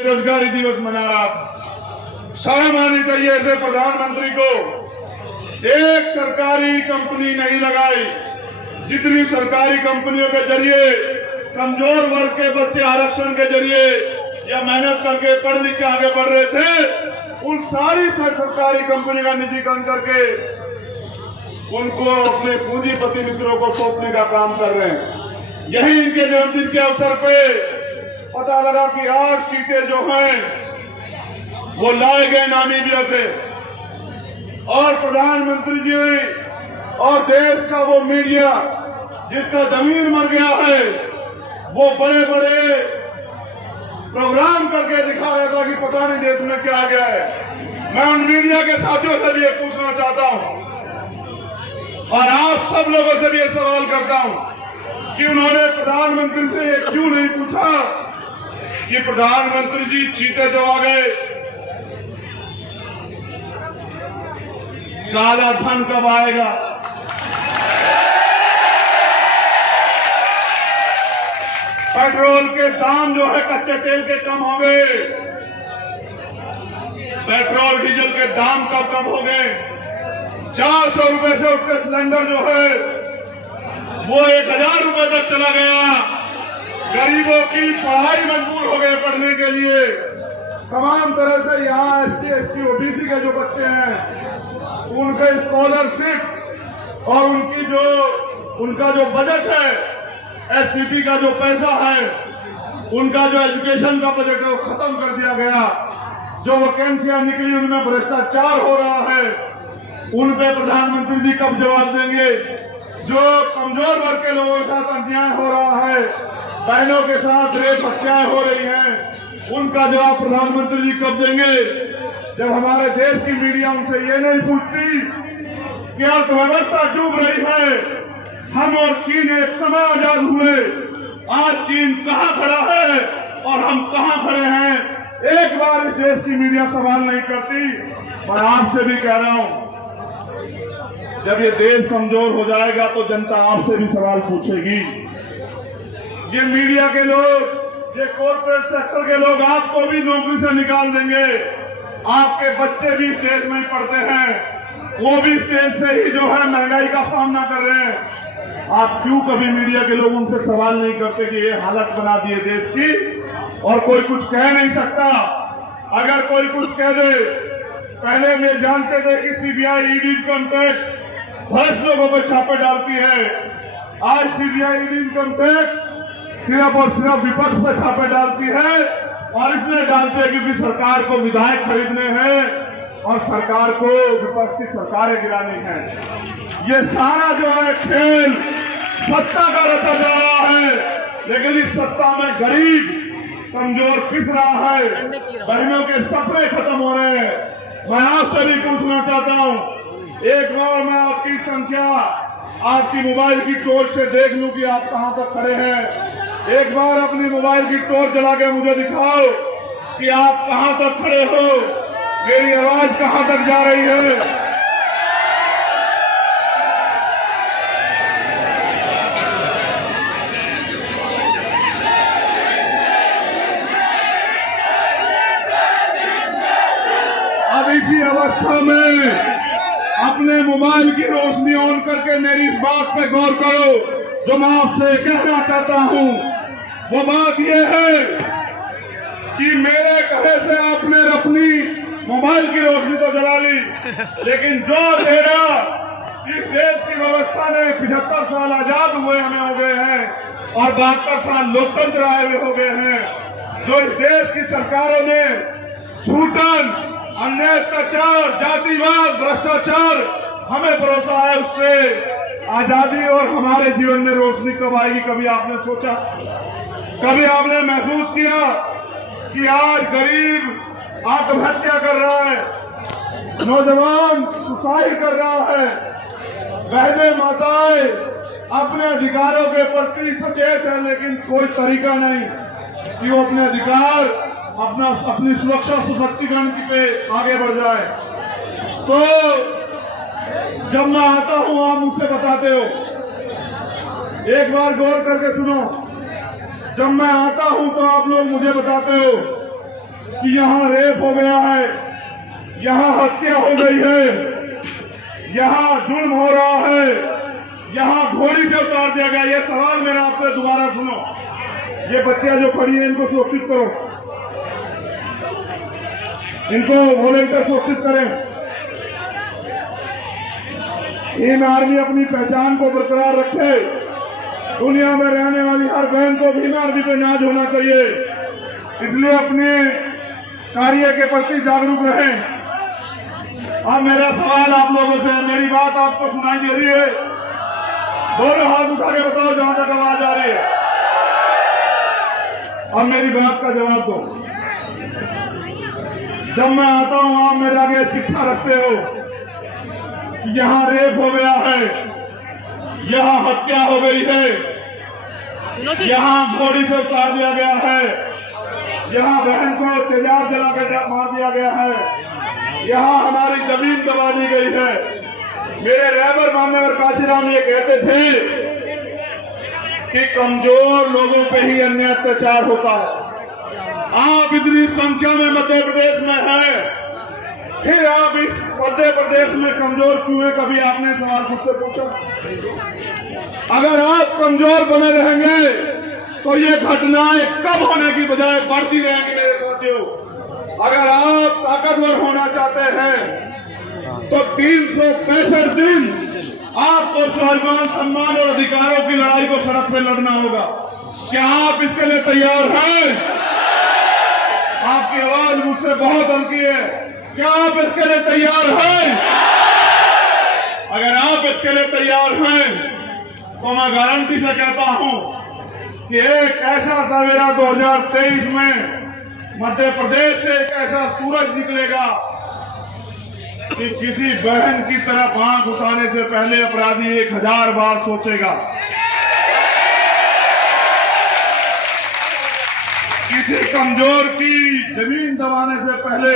बेरोजगारी दिवस मना रहा था। शर्म आनी चाहिए ऐसे प्रधानमंत्री को। एक सरकारी कंपनी नहीं लगाई, जितनी सरकारी कंपनियों के जरिए कमजोर वर्ग के बच्चे आरक्षण के जरिए या मेहनत करके पढ़ लिख के आगे बढ़ रहे थे, उन सारी सरकारी कंपनी का निजीकरण करके उनको अपने पूंजीपति मित्रों को सौंपने का काम कर रहे हैं। यही इनके जन्मदिन के अवसर पे पता लगा कि 8 चीते जो हैं वो लाए गए नामीबिया से, और प्रधानमंत्री जी और देश का वो मीडिया जिसका जमीन मर गया है, वो बड़े बड़े प्रोग्राम करके दिखा रहा था कि पता नहीं देश में क्या आ गया है। मैं उन मीडिया के साथियों से भी ये पूछना चाहता हूं और आप सब लोगों से भी ये सवाल करता हूं कि उन्होंने प्रधानमंत्री से ये क्यों नहीं पूछा कि प्रधानमंत्री जी चीते जो आ गए, काला धन कब आएगा? पेट्रोल के दाम जो है कच्चे तेल के कम हो गए, पेट्रोल डीजल के दाम कब कम हो गए? 400 रुपए से उठकर सिलेंडर जो है वो 1000 रुपए तक चला गया। गरीबों की पढ़ाई मजबूर हो गए पढ़ने के लिए। तमाम तरह से यहाँ SC, ST, OBC के जो बच्चे हैं उनके स्कॉलरशिप और उनका जो बजट है, SCP का जो पैसा है, उनका जो एजुकेशन का बजट है वो खत्म कर दिया गया। जो वैकेंसियां निकली उनमें भ्रष्टाचार हो रहा है, उन पे प्रधानमंत्री जी कब जवाब देंगे? जो कमजोर वर्ग के लोगों के साथ अन्याय हो रहा है, बहनों के साथ रेप हत्याएं हो रही हैं, उनका जवाब प्रधानमंत्री जी कब देंगे? जब हमारे देश की मीडिया उनसे ये नहीं पूछती कि अर्थव्यवस्था डूब रही है, हम और चीन एक समय आजाद हुए, आज चीन कहां खड़ा है और हम कहां खड़े हैं, एक बार इस देश की मीडिया सवाल नहीं करती। मैं आपसे भी कह रहा हूं, जब ये देश कमजोर हो जाएगा तो जनता आपसे भी सवाल पूछेगी। ये मीडिया के लोग, ये कॉर्पोरेट सेक्टर के लोग आपको भी नौकरी से निकाल देंगे। आपके बच्चे भी देश में पढ़ते हैं, वो भी देश से ही जो है महंगाई का सामना कर रहे हैं। आप क्यों कभी मीडिया के लोग उनसे सवाल नहीं करते कि ये हालत बना दी है देश की और कोई कुछ कह नहीं सकता? अगर कोई कुछ कह दे, पहले वे जानते थे कि CBI, ED, इनकम टैक्स भ्रष्ट लोगों पर छापे डालती है। आज CBI, ED, इनकम टैक्स सिर्फ और सिर्फ विपक्ष पर छापे डालती है, और इसलिए डालते हैं क्योंकि सरकार को विधायक खरीदने हैं और सरकार को विपक्ष की सरकारें गिरानी है। ये सारा जो है खेल सत्ता का रचा जा रहा है, लेकिन इस सत्ता में गरीब कमजोर पिस रहा है, बहनों के सपने खत्म हो रहे हैं। मैं आपसे भी पूछना चाहता हूं, एक बार मैं आपकी संख्या आपकी मोबाइल की टॉर्च से देख लूं कि आप कहां तक खड़े हैं। एक बार अपनी मोबाइल की टॉर्च जला के मुझे दिखाओ कि आप कहां तक खड़े हो, मेरी आवाज कहां तक जा रही है। अब इसी अवस्था में अपने मोबाइल की रोशनी ऑन करके मेरी इस बात पे गौर करो जो मैं आपसे कहना चाहता हूं। वो बात यह है कि मेरे कहे से आपने अपनी मोबाइल की रोशनी तो जला ली, लेकिन जो तेरा इस देश की व्यवस्था ने 75 साल आजाद हुए हमें हो गए हैं और 72 साल लोकतंत्र आए हुए हो गए हैं। जो इस देश की सरकारों ने छूटन, अन्याय, अत्याचार, जातिवाद, भ्रष्टाचार हमें भरोसा है, उससे आजादी और हमारे जीवन में रोशनी कब आएगी? कभी आपने सोचा? कभी आपने महसूस किया कि आज गरीब आत्महत्या कर रहा है, नौजवान सुसाइड कर रहा है, बहनें माताएं अपने अधिकारों के प्रति सचेत है, लेकिन कोई तरीका नहीं कि वो अपने अधिकार, अपनी सुरक्षा सशक्तिकरण पे आगे बढ़ जाए। तो जब मैं आता हूं आप मुझसे बताते हो, एक बार गौर करके सुनो, जब मैं आता हूं तो आप लोग मुझे बताते हो कि यहाँ रेप हो गया है, यहाँ हत्या हो गई है, यहाँ जुल्म हो रहा है, यहाँ घोड़ी से उतार दिया गया। ये सवाल मेरा आपसे दोबारा सुनो। ये बच्चियां जो खड़ी है इनको सुरक्षित करो, इनको वॉलेंटियर सुरक्षित करें। भीम आर्मी अपनी पहचान को बरकरार रखे। दुनिया में रहने वाली हर बहन को भीम आर्मी पे नाज होना चाहिए। इसलिए अपने कार्य के प्रति जागरूक रहें। अब मेरा सवाल आप लोगों से है, मेरी बात आपको सुनाई दे रही है? दोनों हाथ उठा के बताओ जहां तक आवाज आ रही है। अब मेरी बात का जवाब दो। जब मैं आता हूं आप मेरे आगे चिट्ठा रखते हो, यहाँ रेप हो गया है, यहाँ हत्या हो गई है, यहाँ घोड़ी से उतार दिया गया है, यहाँ बहन को तेजाब जला कर मार दिया गया है, यहाँ हमारी जमीन दबा दी गई है। मेरे रहबर मान्यवर काशीराम ये कहते थे कि कमजोर लोगों पे ही अन्य अत्याचार होता है। आप इतनी संख्या में मध्य प्रदेश में हैं, फिर आप इस मध्य प्रदेश में कमजोर क्यों है? कभी आपने सवाल मुझसे पूछा? अगर आप कमजोर बने रहेंगे तो ये घटनाएं कम होने की बजाय बढ़ती रहेंगी मेरे साथियों। अगर आप ताकतवर होना चाहते हैं तो 365 दिन आपको स्वाभिमान, सम्मान और अधिकारों की लड़ाई को सड़क पे लड़ना होगा। क्या आप इसके लिए तैयार हैं? आपकी आवाज मुझसे बहुत हल्की है। क्या आप इसके लिए तैयार हैं? अगर आप इसके लिए तैयार हैं तो मैं गारंटी से कहता हूं कि एक ऐसा सवेरा 2023 में मध्य प्रदेश से एक ऐसा सूरज निकलेगा कि किसी बहन की तरफ आंख उठाने से पहले अपराधी 1000 बार सोचेगा। किसी कमजोर की जमीन दबाने से पहले,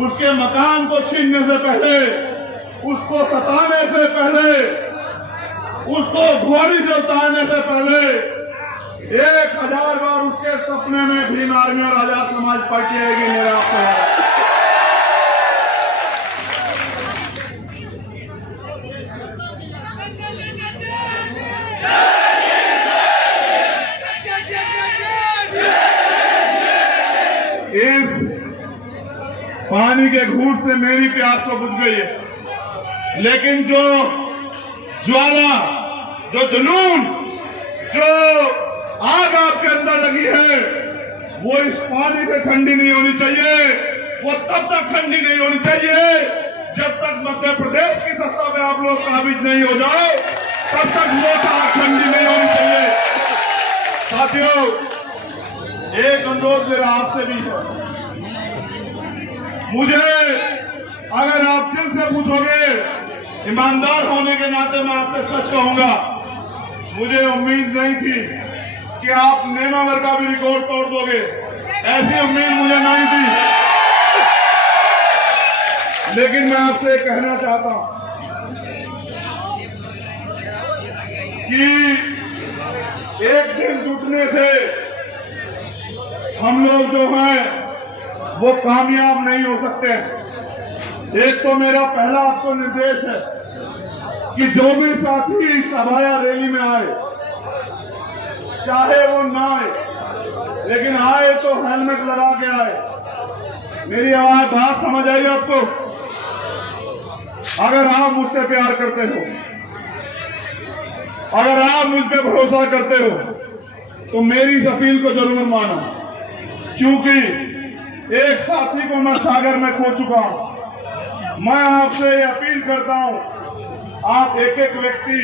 उसके मकान को छीनने से पहले, उसको सताने से पहले, उसको घोड़ी से उतारने से पहले 1000 बार उसके सपने में भीम आर्मी और आजाद समाज पार्टी आएगी। मेरा आपको इस पानी के घूंट से मेरी प्यास तो बुझ गई है, लेकिन जो ज्वाला, जो जुनून, जो आग आपके अंदर लगी है, वो इस पानी पे ठंडी नहीं होनी चाहिए। वो तब तक ठंडी नहीं होनी चाहिए जब तक मध्य प्रदेश की सत्ता में आप लोग काबिज नहीं हो जाओ, तब तक वो आग ठंडी नहीं होनी चाहिए। साथियों, एक अनुरोध मेरा आपसे भी है। मुझे अगर आप दिल से पूछोगे, ईमानदार होने के नाते मैं आपसे सच कहूंगा, मुझे उम्मीद नहीं थी कि आप नेमावर का भी रिकॉर्ड तोड़ दोगे। ऐसी उम्मीद मुझे नहीं थी, लेकिन मैं आपसे कहना चाहता हूं कि एक दिन जुटने से हम लोग जो हैं वो कामयाब नहीं हो सकते। एक तो मेरा पहला आपको निर्देश है कि जो भी साथी सभा या रैली में आए, चाहे वो ना आए, लेकिन आए तो हेलमेट लगा के आए। मेरी आवाज बात समझ आई आपको? अगर आप मुझसे प्यार करते हो, अगर आप मुझ पर भरोसा करते हो, तो मेरी इस अपील को जरूर मानो, क्योंकि एक साथी को मैं सागर में खो चुका हूं। मैं आपसे अपील करता हूं, आप एक एक व्यक्ति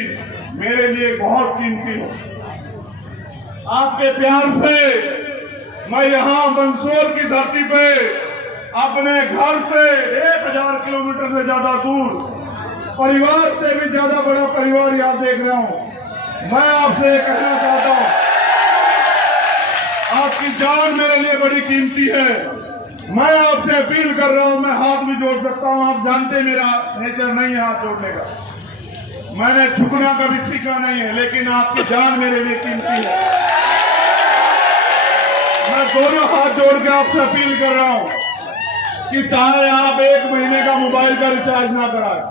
मेरे लिए बहुत कीमती हो। आपके प्यार से मैं यहां मंदसौर की धरती पे अपने घर से 1000 किलोमीटर से ज्यादा दूर, परिवार से भी ज्यादा बड़ा परिवार यहां देख रहा हूं। मैं आपसे कहना चाहता हूं, आपकी जान मेरे लिए बड़ी कीमती है। मैं आपसे अपील कर रहा हूं, मैं हाथ भी जोड़ सकता हूं। आप जानते मेरा नेचर नहीं है हाथ जोड़ने का, मैंने झुकना कभी सीखा नहीं है, लेकिन आपकी जान मेरे लिए कीमती है। मैं दोनों हाथ जोड़ के आपसे अपील कर रहा हूं कि चाहे आप 1 महीने का मोबाइल का रिचार्ज ना कराएं,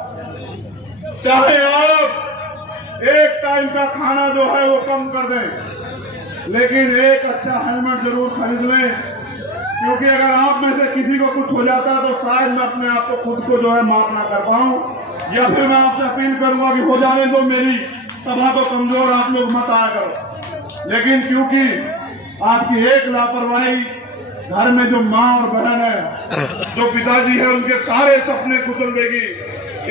चाहे आप एक टाइम का खाना जो है वो कम कर दें, लेकिन एक अच्छा हेलमेट जरूर खरीद लें, क्योंकि अगर आप में से किसी को कुछ हो जाता है तो शायद मैं अपने आप को खुद को जो है माफ ना कर पाऊं, या फिर मैं आपसे अपील करूंगा कि हो जाने दो, मेरी सभा को कमजोर आप लोग मत आया करो। लेकिन क्योंकि आपकी एक लापरवाही घर में जो माँ और बहन है, जो पिताजी है, उनके सारे सपने कुचल देगी,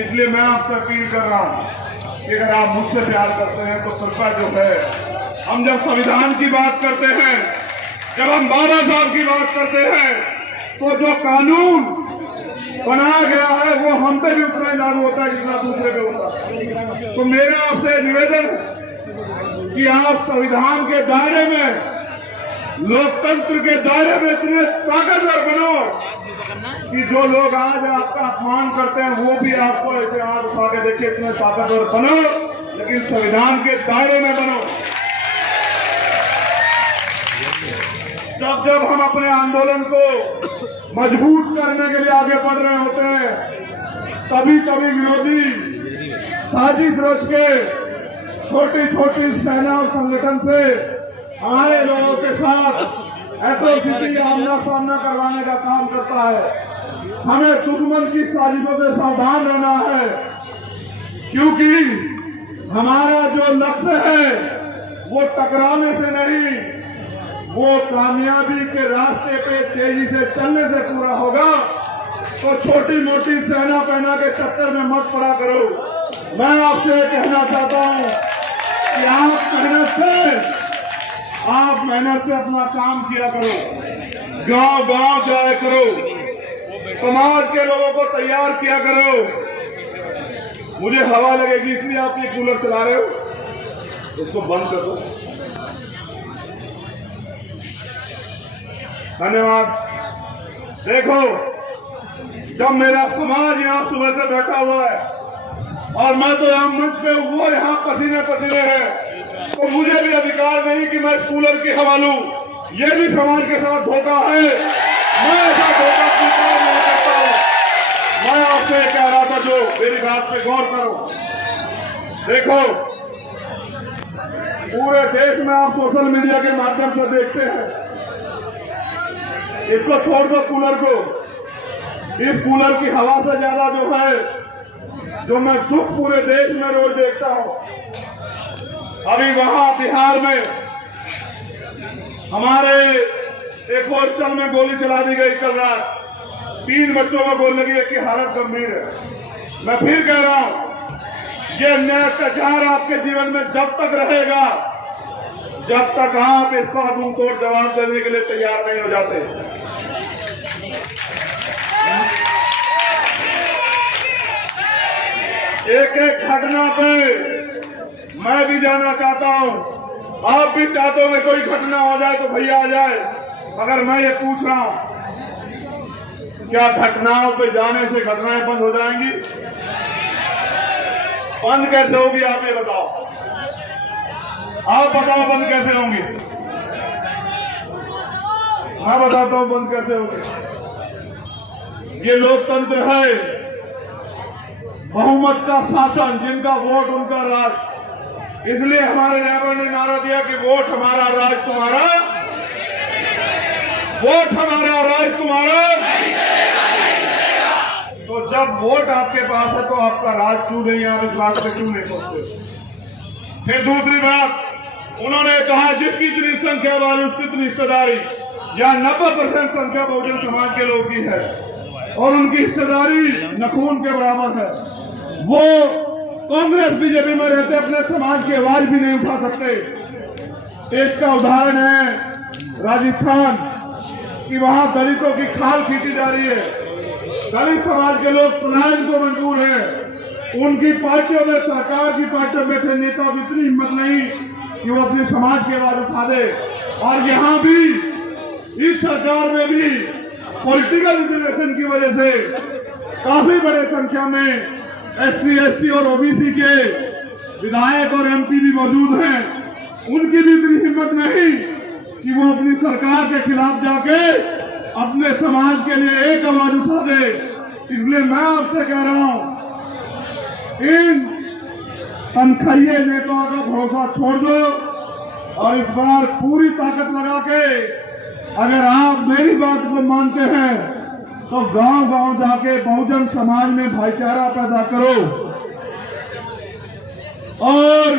इसलिए मैं आपसे अपील कर रहा हूं कि अगर आप मुझसे प्यार करते हैं तो कृपया जो है, हम जब संविधान की बात करते हैं, जब हम बाबा साहब की बात करते हैं, तो जो कानून बनाया गया है वो हम पे भी उतना ही लागू होता है जितना दूसरे पे होता है। तो मेरा आपसे निवेदन है कि आप संविधान के दायरे में, लोकतंत्र के दायरे में इतने ताकतवर बनो कि जो लोग आज आपका अपमान करते हैं वो भी आपको ऐसे हाथ उठा के देखिए, इतने ताकतवर बनो, लेकिन संविधान के दायरे में बनो। जब हम अपने आंदोलन को मजबूत करने के लिए आगे बढ़ रहे होते हैं, तभी विरोधी साजिश रच के छोटी छोटी सेना और संगठन से आए लोगों के साथ एट्रोसिटी आमना सामना करवाने का काम करता है। हमें दुश्मन की साजिशों से सावधान रहना है, क्योंकि हमारा जो लक्ष्य है वो टकराने से नहीं, वो कामयाबी के रास्ते पे तेजी से चलने से पूरा होगा। तो छोटी मोटी सेना पहना के चक्कर में मत पड़ा करो। मैं आपसे कहना चाहता हूं कि आप मेहनत से अपना काम किया करो, गांव गांव जाया करो, समाज के लोगों को तैयार किया करो। मुझे हवा लगेगी इसलिए आप ये कूलर चला रहे हो, उसको बंद कर दो। धन्यवाद। देखो, जब मेरा समाज यहाँ सुबह से बैठा हुआ है और मैं तो यहाँ मंच पे, वो यहाँ पसीने पसीने है, तो मुझे भी अधिकार नहीं कि मैं कूलर की हवा लूं। ये भी समाज के साथ धोखा है। मैं ऐसा धोखा स्वीकार नहीं करता हूं। मैं आपसे कह रहा था, जो मेरी बात पे गौर करो। देखो, पूरे देश में आप सोशल मीडिया के माध्यम से देखते हैं, इसको छोड़ दो कूलर को, इस कूलर की हवा से ज्यादा जो है, जो मैं दुख पूरे देश में रोज देखता हूं। अभी वहां बिहार में हमारे एक हॉस्टल में गोली चला दी गई कल रात, 3 बच्चों को गोली लगी, की हालत गंभीर है। मैं फिर कह रहा हूं, ये अन्याय अत्याचार आपके जीवन में जब तक रहेगा, जब तक आप इसका मुंह तोड़ जवाब देने के लिए तैयार नहीं हो जाते। एक एक घटना पे मैं भी जाना चाहता हूं, आप भी चाहते हो कि कोई घटना हो जाए तो भैया आ जाए, मगर मैं ये पूछ रहा हूं, क्या घटनाओं पे जाने से घटनाएं बंद हो जाएंगी? बंद कैसे होगी आप ये बताओ, आप बताओ बंद कैसे होंगी? मैं बताता हूं बंद कैसे होंगी। ये लोकतंत्र है, बहुमत का शासन, जिनका वोट उनका राज। इसलिए हमारे नेबर ने नारा दिया कि वोट हमारा राज तुम्हारा, वोट हमारा राज तुम्हारा। तो जब वोट आपके पास है तो आपका राज क्यों नहीं, आप इस बात से क्यों नहीं सोचते? फिर दूसरी बात, उन्होंने कहा जिसकी इतनी संख्या वाली उसकी इतनी हिस्सेदारी। यहाँ 90% संख्या बहुजन समाज के लोगों की है और उनकी हिस्सेदारी नखून के बराबर है। वो कांग्रेस बीजेपी में रहते अपने समाज की आवाज भी नहीं उठा सकते। इसका उदाहरण है राजस्थान कि वहां दलितों की खाल खींची जा रही है। दलित समाज के लोग पलायन को मंजूर है। उनकी पार्टियों में, सरकार की पार्टियों में बैठे नेता की इतनी हिम्मत नहीं कि वो अपने समाज की आवाज उठा दे। और यहाँ भी, इस सरकार में भी पॉलिटिकल रिजर्वेशन की वजह से काफी बड़े संख्या में SC, ST और OBC के विधायक और MP भी मौजूद हैं। उनकी भी इतनी हिम्मत नहीं कि वो अपनी सरकार के खिलाफ जाके अपने समाज के लिए एक आवाज उठा दे। इसलिए मैं आपसे कह रहा हूं, इन तनखैये नेताओं का भरोसा छोड़ दो और इस बार पूरी ताकत लगा के अगर आप मेरी बात को मानते हैं तो गांव गांव जाके बहुजन समाज में भाईचारा पैदा करो। और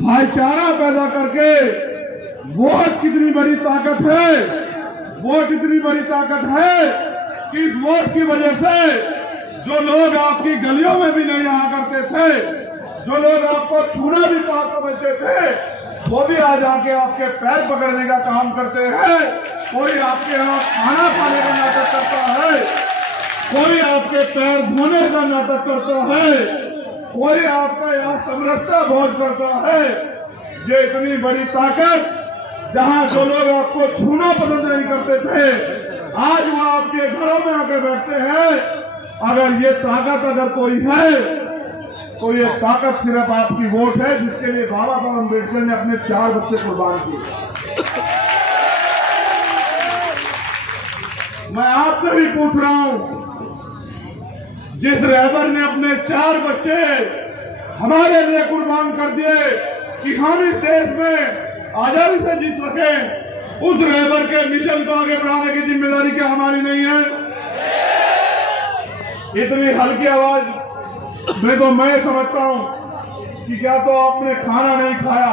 भाईचारा पैदा करके वोट कितनी बड़ी ताकत है, वोट इतनी बड़ी ताकत है कि इस वोट की वजह से जो लोग आपकी गलियों में भी नहीं आया करते थे, जो लोग आपको छूना भी पाप समझते थे, वो भी आज आके आपके पैर पकड़ने का काम करते हैं। कोई आपके यहाँ खाना खाने का नाटक करता है, कोई आपके पैर धोने का नाटक करता है, कोई आपका यहाँ समरसता भोज करता है। ये इतनी बड़ी ताकत, जहाँ जो लोग आपको छूना पसंद नहीं करते थे, आज वो आपके घरों में आके बैठते हैं। अगर ये ताकत अगर कोई है तो ये ताकत सिर्फ आपकी वोट है, जिसके लिए बाबा साहब अम्बेडकर ने अपने 4 बच्चे कुर्बान किए। मैं आपसे भी पूछ रहा हूं, जिस रहबर ने अपने 4 बच्चे हमारे लिए कुर्बान कर दिए कि हम इस देश में आजादी से जीत सके, उस रहबर के मिशन को आगे बढ़ाने की जिम्मेदारी क्या हमारी नहीं है? इतनी हल्की आवाज में तो मैं समझता हूं कि क्या तो आपने खाना नहीं खाया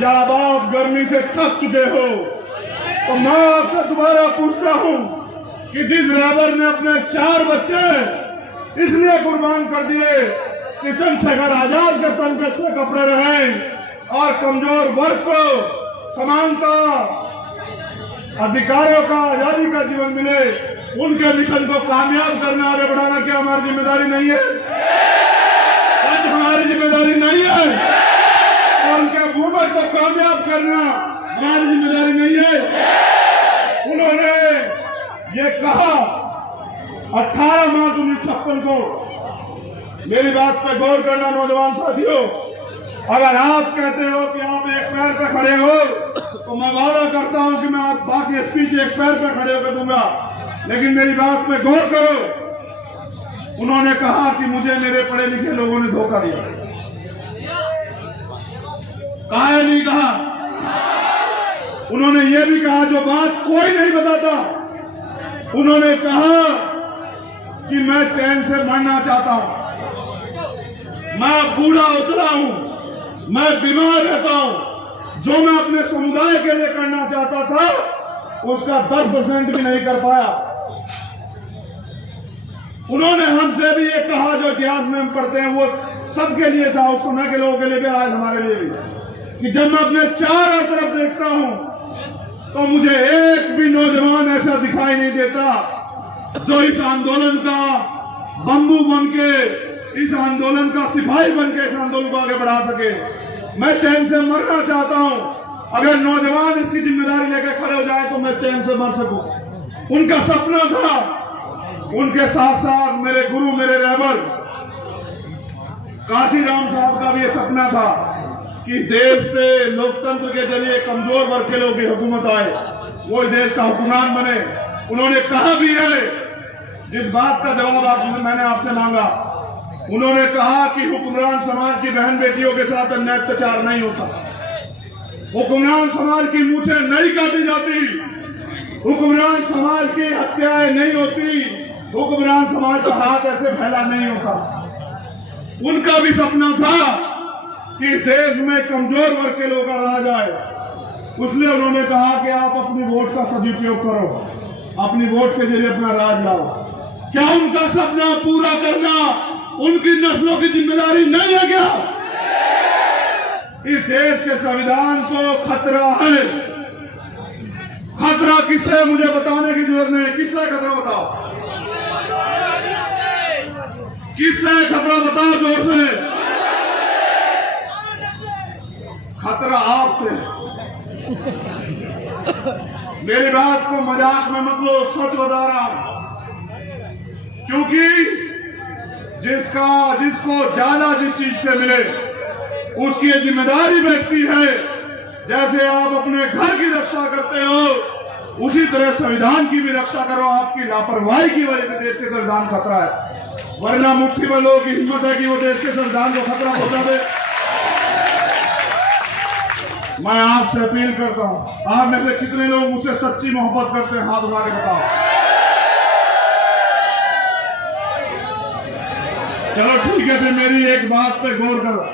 या अब आप गर्मी से थक चुके हो। तो मैं आपसे दोबारा पूछता हूं कि जिस रहबर ने अपने 4 बच्चे इसलिए कुर्बान कर दिए कि चंद्रशेखर आजाद के तन पे अच्छे कपड़े रहे और कमजोर वर्ग को समानता, अधिकारों का, आजादी का जीवन मिले, उनके मिशन को कामयाब करना, आगे बढ़ाना क्या हमारी जिम्मेदारी नहीं है? आज हमारी जिम्मेदारी नहीं है? और उनके भूमत को कामयाब करना हमारी जिम्मेदारी नहीं है? उन्होंने ये कहा 18 मार्च 1956 को। मेरी बात पर गौर करना नौजवान साथियों, अगर आप कहते हो कि आप एक पैर पर खड़े हो तो मैं वादा करता हूं कि मैं आप बाकी स्पीच एक पैर पर खड़े होकर दूंगा, लेकिन मेरी बात में गौर करो। उन्होंने कहा कि मुझे मेरे पढ़े लिखे लोगों ने धोखा दिया। कहा है नहीं कहा? उन्होंने ये भी कहा जो बात कोई नहीं बताता, उन्होंने कहा कि मैं चैन से मरना चाहता हूं, मैं बूढ़ा उचला हूं, मैं बीमार रहता हूं, जो मैं अपने समुदाय के लिए करना चाहता था उसका 10% भी नहीं कर पाया। उन्होंने हमसे भी ये कहा जो इतिहास में हम पढ़ते हैं वो सबके लिए था, उस समय के लोगों के लिए भी, आज हमारे लिए भी, कि जब मैं अपने चारों तरफ देखता हूं तो मुझे एक भी नौजवान ऐसा दिखाई नहीं देता जो इस आंदोलन का बंबू बन के, इस आंदोलन का सिपाही बन के इस आंदोलन को आगे बढ़ा सके। मैं चैन से मरना चाहता हूं। अगर नौजवान इसकी जिम्मेदारी लेकर खड़े हो जाए तो मैं चैन से मर सकूं। उनका सपना था। उनके साथ साथ मेरे गुरु, मेरे रहबर काशीराम साहब का भी ये सपना था कि देश पे लोकतंत्र के जरिए कमजोर वर्ग के लोगों की हुकूमत आए, वो देश का हुक्मरान बने। उन्होंने कहा भी है, जिस बात का जवाब मैंने आपसे मांगा, उन्होंने कहा कि हुक्मरान समाज की बहन बेटियों के साथ अन्याय अत्याचार नहीं होता, हुक्मरान समाज की मूछें नहीं काटी जाती, हुक्मरान समाज की हत्याएं नहीं होती, हुक्मरान समाज का हाथ ऐसे फैला नहीं होता। उनका भी सपना था कि देश में कमजोर वर्ग के लोग रह जाए, इसलिए उन्होंने कहा कि आप अपनी वोट का सदुपयोग करो, अपनी वोट के जरिए अपना राज लाओ। क्या उनका सपना पूरा करना उनकी नस्लों की जिम्मेदारी नहीं है क्या? इस देश के संविधान को खतरा है। खतरा किससे, मुझे बताने की जरूरत नहीं। किससे खतरा बताओ, किससे खतरा बताओ जोर से। खतरा आपसे। मेरी बात को मजाक में मत लो, सच बता रहा हूं। क्योंकि जिसको ज्यादा जिस चीज से मिले उसकी ये जिम्मेदारी बैठती है जैसे आप अपने घर की रक्षा करते हो, उसी तरह संविधान की भी रक्षा करो। आपकी लापरवाही की वजह से देश के संविधान खतरा है, वरना मुट्ठी में लोगों की हिम्मत है कि वो देश के संविधान को खतरा पहुंचा दे। मैं आपसे अपील करता हूं, आप में से कितने लोग मुझसे सच्ची मोहब्बत करते हैं? हाथ उठा के बताओ। चलो ठीक है, फिर मेरी एक बात पे गौर करो।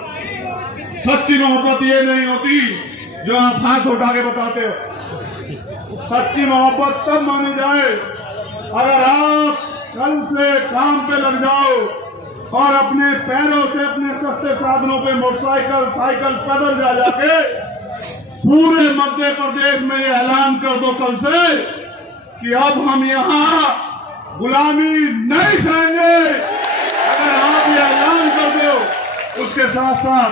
सच्ची मोहब्बत ये नहीं होती जो आप हाथ उठा के बताते हो। सच्ची मोहब्बत तब मानी जाए अगर आप कल से काम पे लग जाओ और अपने पैरों से अपने सस्ते साधनों पे मोटरसाइकिल, साइकिल, पैदल जा जाके पूरे मध्य प्रदेश में ये ऐलान कर दो कल से कि अब हम यहाँ गुलामी नहीं सहेंगे। अगर आप ये ऐलान कर दो, उसके साथ साथ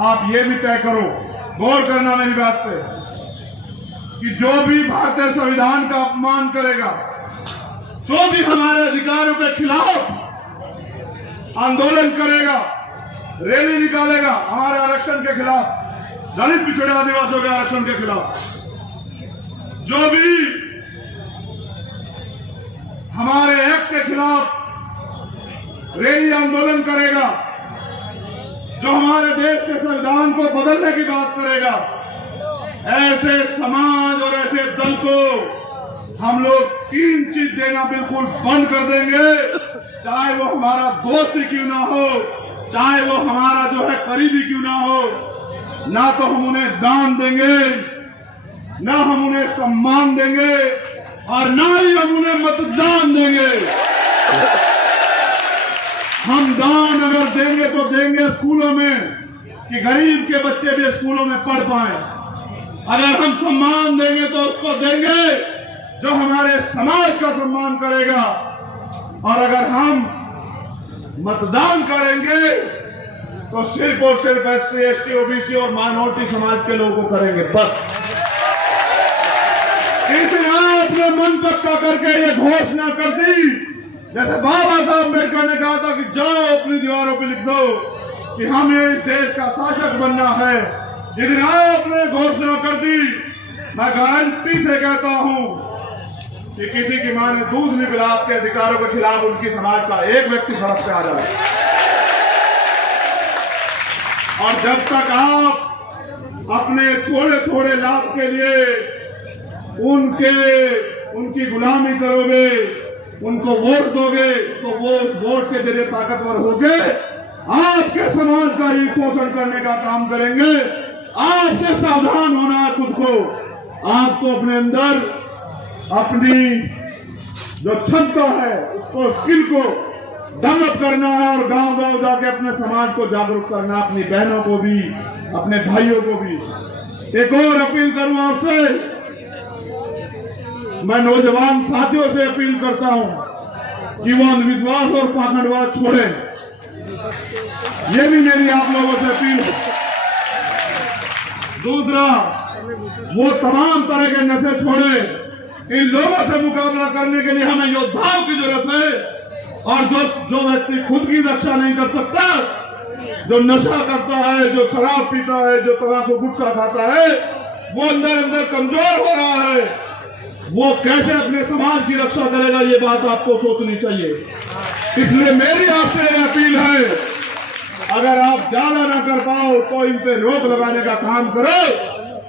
आप ये भी तय करो, गौर करना मेरी बात पे, कि जो भी भारतीय संविधान का अपमान करेगा, जो भी हमारे अधिकारों के खिलाफ आंदोलन करेगा, रैली निकालेगा हमारे आरक्षण के खिलाफ, दलित पिछड़े आदिवासियों के आरक्षण के खिलाफ, जो भी हमारे एक्ट के खिलाफ रैली आंदोलन करेगा, जो हमारे देश के संविधान को बदलने की बात करेगा, ऐसे समाज और ऐसे दल को हम लोग 3 चीज देना बिल्कुल बंद कर देंगे। चाहे वो हमारा दोस्त ही क्यों ना हो, चाहे वो हमारा जो है करीबी क्यों ना हो, ना तो हम उन्हें दान देंगे, ना हम उन्हें सम्मान देंगे, और ना ही हम उन्हें मतदान देंगे। हम दान अगर देंगे तो देंगे स्कूलों में, कि गरीब के बच्चे भी स्कूलों में पढ़ पाए। अगर हम सम्मान देंगे तो उसको देंगे जो हमारे समाज का सम्मान करेगा। और अगर हम मतदान करेंगे तो सिर्फ और सिर्फ SC, ST, OBC और माइनॉरिटी समाज के लोगों को करेंगे, बस। इतना अपने मन पक्का करके ये घोषणा कर दी, जैसे बाबा साहब अम्बेडकर ने कहा था कि जाओ अपनी दीवारों पे लिख दो कि हमें इस देश का शासक बनना है। यदि आपने घोषणा कर दी, मैं गारंटी से कहता हूं कि किसी की मां ने दूध नहीं पिला, आपके अधिकारों के खिलाफ उनकी समाज का एक व्यक्ति सड़क पे आ जाए। और जब तक आप अपने थोड़े थोड़े लाभ के लिए उनकी गुलामी करोगे, उनको वोट दोगे, तो वो उस वोट के जरिए ताकतवर होगे, आपके समाज का ही पोषण करने का काम करेंगे। आपसे सावधान होना है खुद को। आपको अपने अंदर अपनी जो क्षमता है, उसको, स्किल को डेवलप करना है और गांव गांव जाके अपने समाज को जागरूक करना, अपनी बहनों को भी, अपने भाइयों को भी। एक और अपील करूं आपसे, मैं नौजवान साथियों से अपील करता हूं कि वो अंधविश्वास और पाखंडवाद छोड़ें। ये भी मेरी आप लोगों से अपील है। दूसरा, वो तमाम तरह के नशे छोड़े। इन लोगों से मुकाबला करने के लिए हमें योद्धाओं की जरूरत है। और जो व्यक्ति खुद की रक्षा नहीं कर सकता, जो नशा करता है, जो शराब पीता है, जो तंबाकू गुटखा खाता है, वो अंदर अंदर कमजोर हो रहा है। वो कैसे अपने समाज की रक्षा करेगा, ये बात आपको सोचनी चाहिए। इसलिए मेरी आपसे अपील है, अगर आप ज्यादा ना कर पाओ तो इन पे रोक लगाने का काम करो।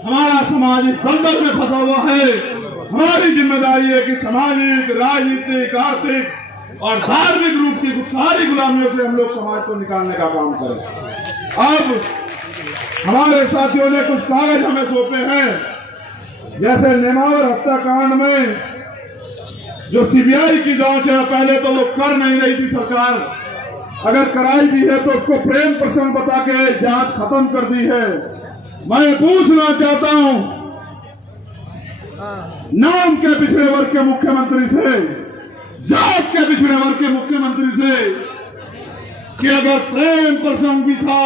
हमारा समाज इस दलदल में फंसा हुआ है। हमारी जिम्मेदारी है कि सामाजिक, राजनीतिक, आर्थिक और धार्मिक रूप की सारी गुलामियों से हम लोग समाज को निकालने का काम करें। अब हमारे साथियों ने कुछ कागज हमें सौंपे हैं, जैसे नेमावर हत्याकांड में जो CBI की जांच है, पहले तो वो कर नहीं रही थी सरकार, अगर कराई भी है तो उसको प्रेम प्रसंग बता के जांच खत्म कर दी है। मैं पूछना चाहता हूं नाम के पिछड़े वर्ग के मुख्यमंत्री से, जात के पिछड़े वर्ग के मुख्यमंत्री से, कि अगर प्रेम प्रसंग भी था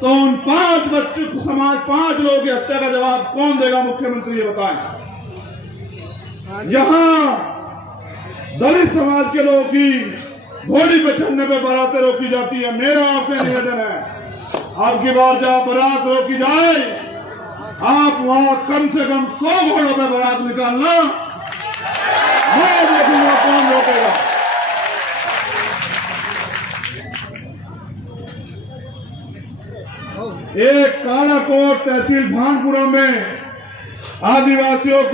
तो उन 5 बच्चों को, समाज 5 लोगों की हत्या का जवाब कौन देगा? मुख्यमंत्री ये बताएं। यहां दलित समाज के लोगों की घोड़ी पे चढ़ने पे बारातें रोकी जाती है। मेरा आपसे निवेदन है, अब की बार जब बारात रोकी जाए आप वहां कम से कम 100 घोड़ों में बारात निकालना, मैं देखूंगा कौन रोकेगा। एक कालाकोट तहसील भानपुरा में आदिवासियों को